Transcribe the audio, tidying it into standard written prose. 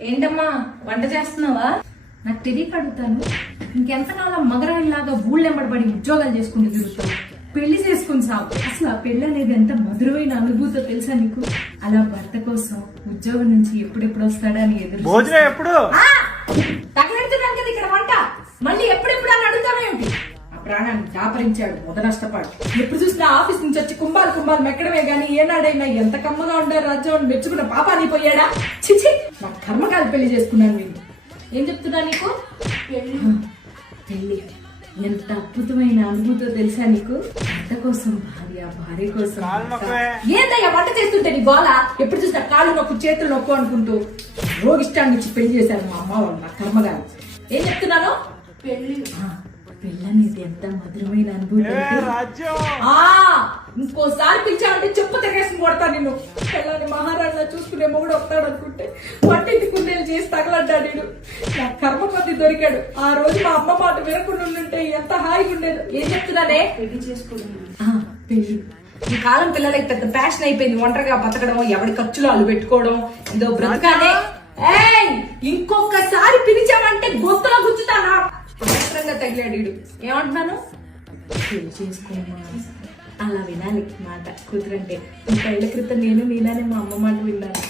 ఏంటమ్మా వంట చేస్తున్నావా? నాకు తెలియక అడుగుతాను, ఇంకెంతకాలం మగరాయిలాగా ఊళ్ళెంబడబడి ఉద్యోగాలు చేసుకుంటూ తిరుగుతావు? పెళ్లి చేసుకుని సాగు. అసలు ఆ పెళ్లి అనేది ఎంత మధురమైన అనుభూతో తెలుసా నీకు? అలా భర్త కోసం ఉద్యోగం నుంచి ఎప్పుడెప్పుడు వస్తాడా అని ఎదురు తగలెడుతున్నాను కదా ఇక్కడ వంట, మళ్ళీ ఎప్పుడెప్పుడు అని అడుగుతావేమిటి? ఆ ప్రాణాన్ని దాపరించాడు మొదనష్టపాడు. ఎప్పుడు చూసినా ఆఫీస్ నుంచి వచ్చి కుంభాలు మెక్కడమే గానీ ఏనాడైనా ఎంత కమ్మగా ఉండారు రాజ్యం మెచ్చుకున్న పాపాని పోయాడా? చిచి, నా కర్మకాలు పెళ్లి చేసుకున్నాను నేను. ఏం చెప్తున్నా నీకు? పెళ్లి ఎంత అద్భుతమైన అనుభూతో తెలుసా నీకు? భర్త కోసం భార్య కోసం. ఏందయ్యా వంట చేస్తుంటే నీ గోళ? ఎప్పుడు చూసినా కాళ్ళు నొక్కు చేతులు నొక్కు అనుకుంటూ రోగిష్టాన్ని ఇచ్చి పెళ్లి చేశారు మా అమ్మ వాళ్ళు, నా కర్మగారు. ఏం చెప్తున్నాను? పెళ్లి అనేది ఎంత మధురమైన అనుభూతి. ఇంకోసారి పిలిచావంటే చెప్పు తెగేసి కొడతా నిన్ను. పిల్లని మహారాణిలా చూసుకునే మొగుడు వస్తాడు అనుకుంటే వంటింటి కుందేలు చేసి తగలడ్డా నేను. నా కర్మ కొద్ది దొరికాడు. ఆ రోజు మా అమ్మ మాట వినకుండా ఉంటే ఎంత హాయిగా ఉండేది. ఏం చెప్తున్నానే? పెళ్లి చేసుకోవడం. పెళ్లి ఈ కాలం పిల్లలకి పెద్ద ప్యాషన్ అయిపోయింది. ఒంటరిగా బతకడం, ఎవరి ఖర్చులు వాళ్ళు పెట్టుకోవడం, ఇదో బ్రతకానే. ఇంకొకసారి పిలిచావంటే గొంతులో గుచ్చుతానా? పవిత్రంగా తగిలాడు. ఏమంటున్నాను? పెళ్లి చేసుకోమా అలా వినాలి మాట కూతురంటే. 30 ఏళ్ల క్రితం నేను మీలానే మా అమ్మ మాట విన్నాను.